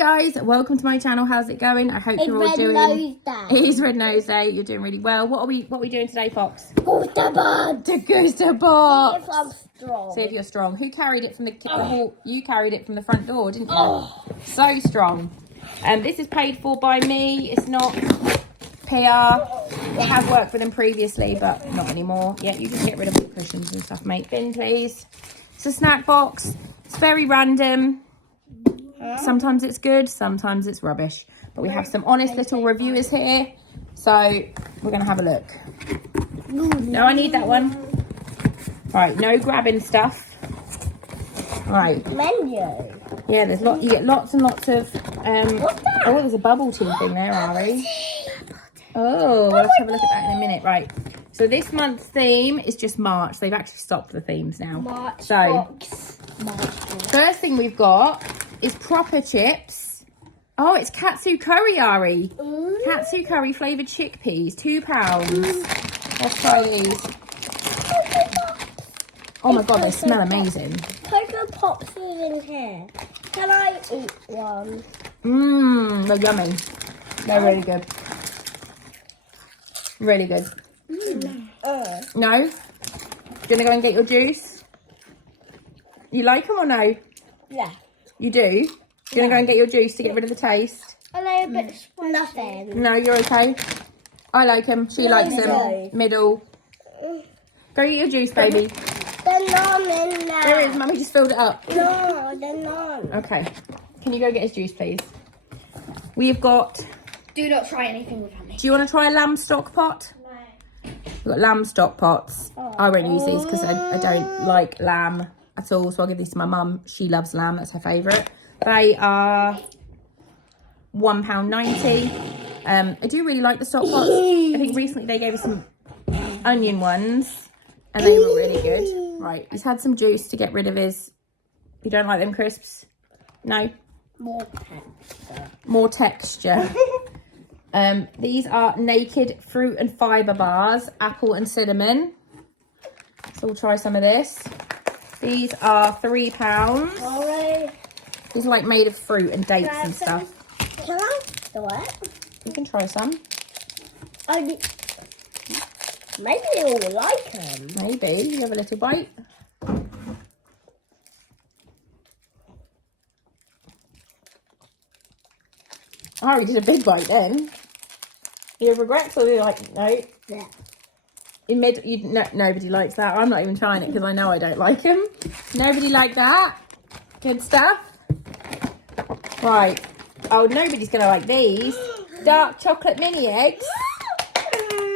guys, welcome to my channel. How's it going? I hope you're all doing. It is Red Nose Day. You're doing really well. What are we doing today, Fox? Degustabox. Degustabox. See if I'm strong. See if you're strong. Who carried it from the hall? You carried it from the front door, didn't you? So strong. This is paid for by me. It's not PR. It has worked for them previously, but not anymore. Yeah, you can get rid of all the cushions and stuff, mate. Bin, please. It's a snack box. It's very random. Sometimes it's good, sometimes it's rubbish. But we have some honest little reviewers here. So we're going to have a look. No, I need that one. Right, no grabbing stuff. Right. Menu. Yeah, there's you get lots and lots of oh, there's a bubble tea thing there, Ari. Oh, we'll have to have a look at that in a minute. Right. So this month's theme is just March. They've actually stopped the themes now. March so box. First thing we've got is proper chips. Oh, it's katsu curry, Ari. Katsu curry flavoured chickpeas, £2. Let's try these. Oh my god, they smell amazing. Cocoa Pops is in here. Can I eat one? They're yummy. They're really good. Really good. No? You gonna go and get your juice? You like them or no? Yeah. You do? You gonna go and get your juice to get rid of the taste? A little bit nothing. No, you're okay. I like them. She likes them. Middle. Go get your juice, baby. They're not in there. There is. Mummy just filled it up. No, they're not. Okay. Can you go get his juice, please? We've got... Do not try anything with me. Do you want to try a lamb stock pot? No. We've got lamb stock pots. I won't use these because I don't like lamb at all. So I'll give these to my mum. She loves lamb. That's her favourite. They are £1.90. I do really like the stock pots. I think recently they gave us some onion ones and they were really good. Right, he's had some juice to get rid of his... You don't like them crisps? No? More texture. More texture. These are naked fruit and fibre bars, apple and cinnamon. So we'll try some of this. These are £3. Sorry. These are like made of fruit and dates and stuff. Can I do it? You can try some. Maybe you'll like them. Maybe. You have a little bite. I already did a big bite then. You regret or you're like, no? Yeah. Nobody likes that. I'm not even trying it because I know I don't like them. Nobody like that. Good stuff. Right. Oh, nobody's going to like these. Dark chocolate mini eggs.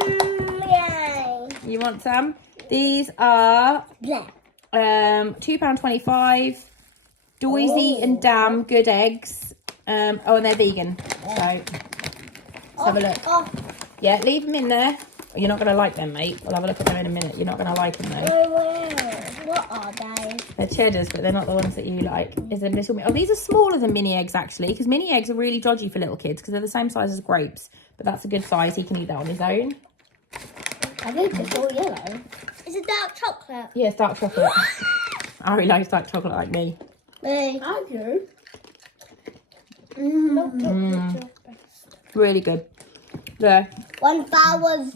Yay. You want some? These are Yeah. £2.25. Doisy and Dam good eggs. And they're vegan. So let's have a look. Yeah, leave them in there. You're not going to like them, mate. We'll have a look at them in a minute. You're not going to like them, though. What are they? They're cheddars, but they're not the ones that you like. Is a little bit... Oh, these are smaller than mini eggs, actually, because mini eggs are really dodgy for little kids because they're the same size as grapes. But that's a good size. He can eat that on his own. I think it's all yellow. Is it dark chocolate? Yeah, it's dark chocolate. Ari likes dark chocolate like me. Me. I do. Really good. The 1,000.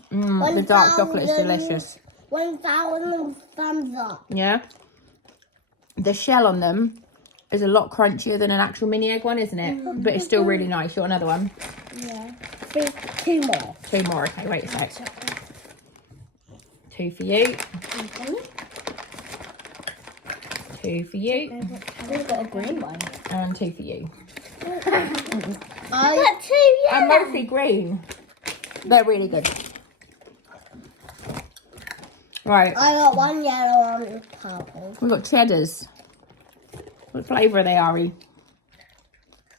the dark chocolate is delicious. 1,000 thumbs up. Yeah. The shell on them is a lot crunchier than an actual mini egg one, isn't it? But it's still really nice. You want another one? Yeah. Two more. Two more. Okay, wait a sec. Two for you. Two for you. I've got a green one. And two for you. I got two And yellow. mostly green. They're really good. Right. I got one yellow and one purple. We've got cheddars. What flavour are they, Ari?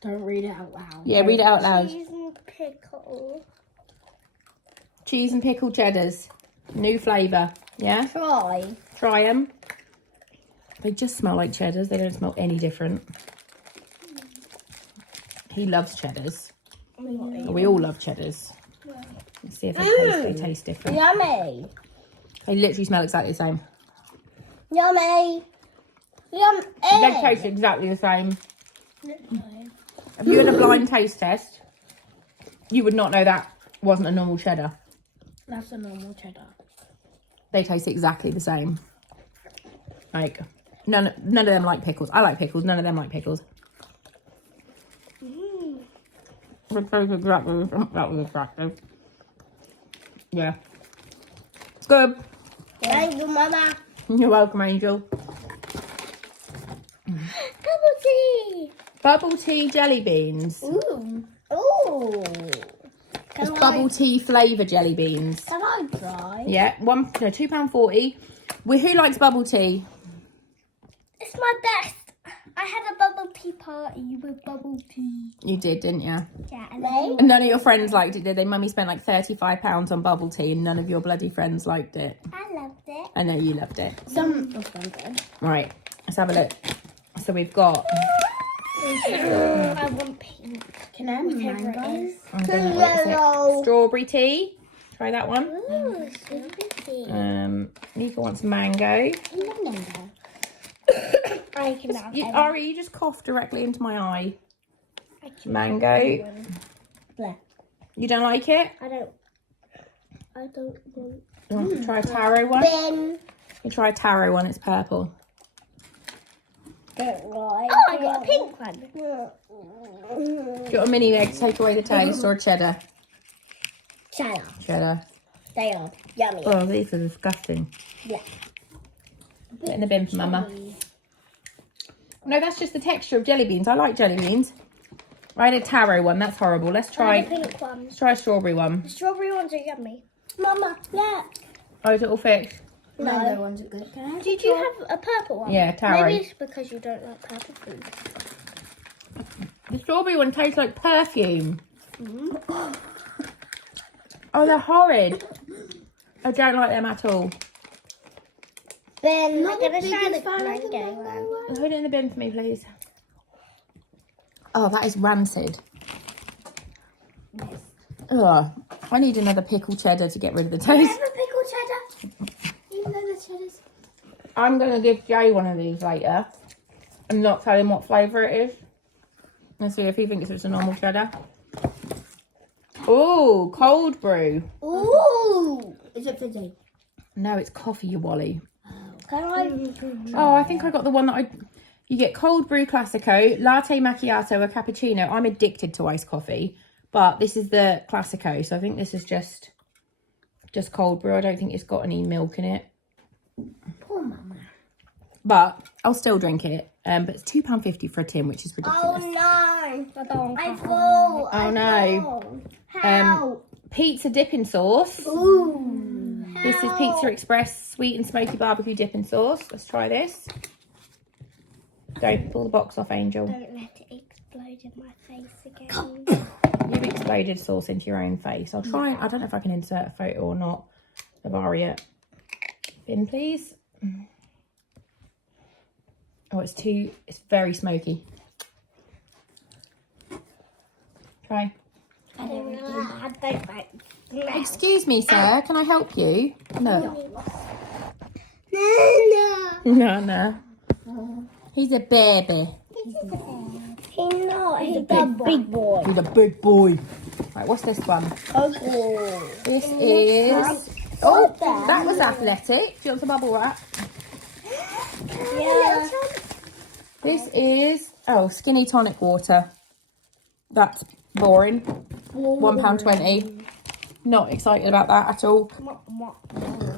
Don't read it out loud. Yeah, read it out loud. Cheese and pickle. Cheese and pickle cheddars. New flavour. Yeah? Try. Try them. They just smell like cheddars. They don't smell any different. He loves cheddars. We all love cheddars. Let's see if they taste different. Yummy. They literally smell exactly the same. Yummy. Yum. They taste exactly the same. If you had a blind taste test, you would not know that wasn't a normal cheddar. That's a normal cheddar. They taste exactly the same. Like, none of them like pickles. I like pickles. None of them like pickles. That was attractive. Yeah. It's good. Thank you, Mama. You're welcome, Angel. Bubble tea. Bubble tea jelly beans. Ooh. Ooh. It's bubble tea flavour jelly beans. Can I try? Yeah, £2.40. Who likes bubble tea? It's my best. I had a bubble tea party with bubble tea. You did, didn't you? Yeah, And none of your friends liked it, did they? Mummy spent like £35 on bubble tea and none of your bloody friends liked it. I loved it. I know you loved it. Some of them did. Right, let's have a look. So we've got... I want pink. Can I have mango? I'm gonna, what is it? Strawberry tea. Try that one. Ooh, strawberry tea. Nika wants mango. I can have Ari, you just coughed directly into my eye. Mango. Bleh. You don't like it? I don't want. You want to try a taro one? Ben. You try a taro one, it's purple. Don't like. Oh, I got a pink one. Do you want a mini egg to take away the taste or cheddar? Cheddar. Cheddar. They are yummy. Oh, these are disgusting. Yeah. Put it in the bin for Mama. No, that's just the texture of jelly beans. I like jelly beans. I had a taro one. That's horrible. Let's try. Pink one. Let's try a strawberry one. The strawberry ones are yummy. Mama, look. Oh, is it all fixed? No, the ones are good. Did you have a purple one? Yeah, taro. Maybe it's because you don't like purple food. The strawberry one tastes like perfume. Oh, they're horrid. I don't like them at all. Ben, I'm going to try the mango one. Put it in the bin for me, please. Oh, that is rancid. Oh, I need another pickle cheddar to get rid of the taste. Have a pickle cheddar. Even though the cheddar's... I'm going to give Jay one of these later and not tell him what flavour it is. Let's see if he thinks it's a normal cheddar. Oh, cold brew. Ooh. Is it fizzy? No, it's coffee, you wally. Can I? Oh, I think I got the one that you get cold brew classico, latte macchiato, or cappuccino. I'm addicted to iced coffee, but this is the classico, so I think this is just cold brew. I don't think it's got any milk in it. Poor Mama. But I'll still drink it. But it's £2.50 for a tin, which is ridiculous. Oh no! I fall. Oh no! Help. Pizza dipping sauce. Ooh. This is Pizza Express sweet and smoky barbecue dipping sauce. Let's try this. Don't pull the box off, Angel. Don't let it explode in my face again. You've exploded sauce into your own face. I'll try. I don't know if I can insert a photo or not of Aria. Bin, please. Oh, it's very smoky. Try. I don't like. Excuse me, sir. Can I help you? No. No. He's a baby. He's not. He's a big boy. He's a big boy. Right, what's this one? Oh. This is... Oh, that was athletic. Do you want some bubble wrap? Yeah. This is... Oh, skinny tonic water. That's boring. £1.20. Not excited about that at all.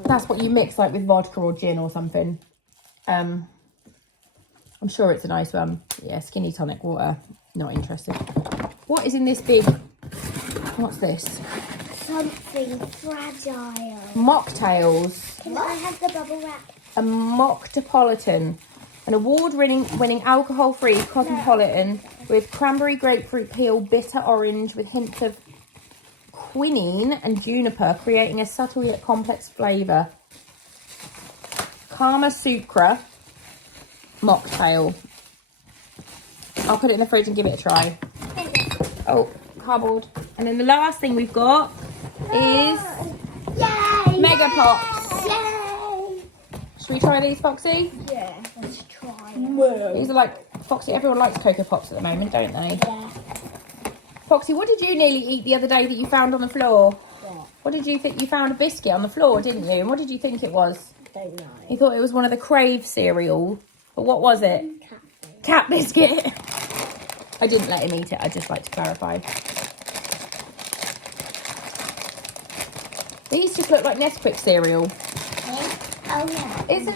That's what you mix like with vodka or gin or something. I'm sure it's a nice one. Yeah, skinny tonic water. Not interested. What is in this big... What's this? Something fragile. Mocktails. Can I have the bubble wrap? A mocktapolitan. An award-winning alcohol-free cosmopolitan with cranberry, grapefruit peel, bitter orange with hints of quinine and juniper, creating a subtle yet complex flavour. Kama Sutra mocktail. I'll put it in the fridge and give it a try. Oh, cardboard. And then the last thing we've got is Yay! Mega Pops. Yay! Should we try these, Foxy? Yeah, let's try. These are like, Foxy, everyone likes Cocoa Pops at the moment, don't they? Yeah. Foxy, what did you nearly eat the other day that you found on the floor? What did you think? You found a biscuit on the floor, didn't you? And what did you think it was? Don't know. You thought it was one of the Crave cereal. But what was it? Cat biscuit. I didn't let him eat it. I'd just like to clarify. These just look like Nesquik cereal. Oh, yeah. Isn't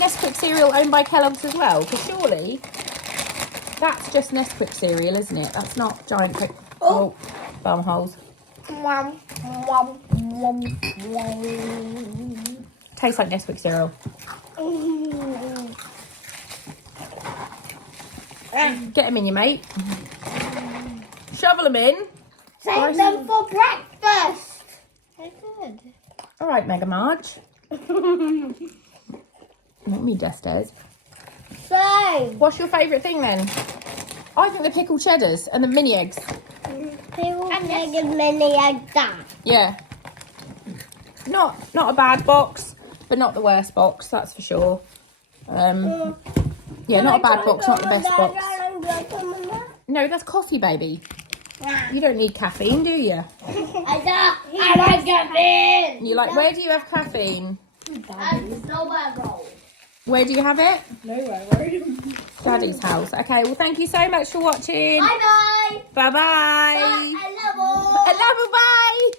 Nesquik cereal owned by Kellogg's as well? Because surely that's just Nesquik cereal, isn't it? That's not Giant Quick. Oh, bum holes. Tastes like Nesquik cereal. Get them in, you mate. Shovel them in. Save them for breakfast. They're good. All right, Mega Marge. Let me downstairs. So, What's your favourite thing then? I think the pickled cheddars and the mini eggs. people make a mini egg that. Yeah. Not a bad box, but not the worst box, that's for sure. Yeah, not a bad box, not the best box. No, that's coffee, baby. You don't need caffeine, do you? I like caffeine. You like? Where do you have caffeine? Nowhere roll. Where do you have it? Nowhere roll. Daddy's house. Okay, well, thank you so much for watching. Bye bye. Bye-bye. I love you. I love you, bye.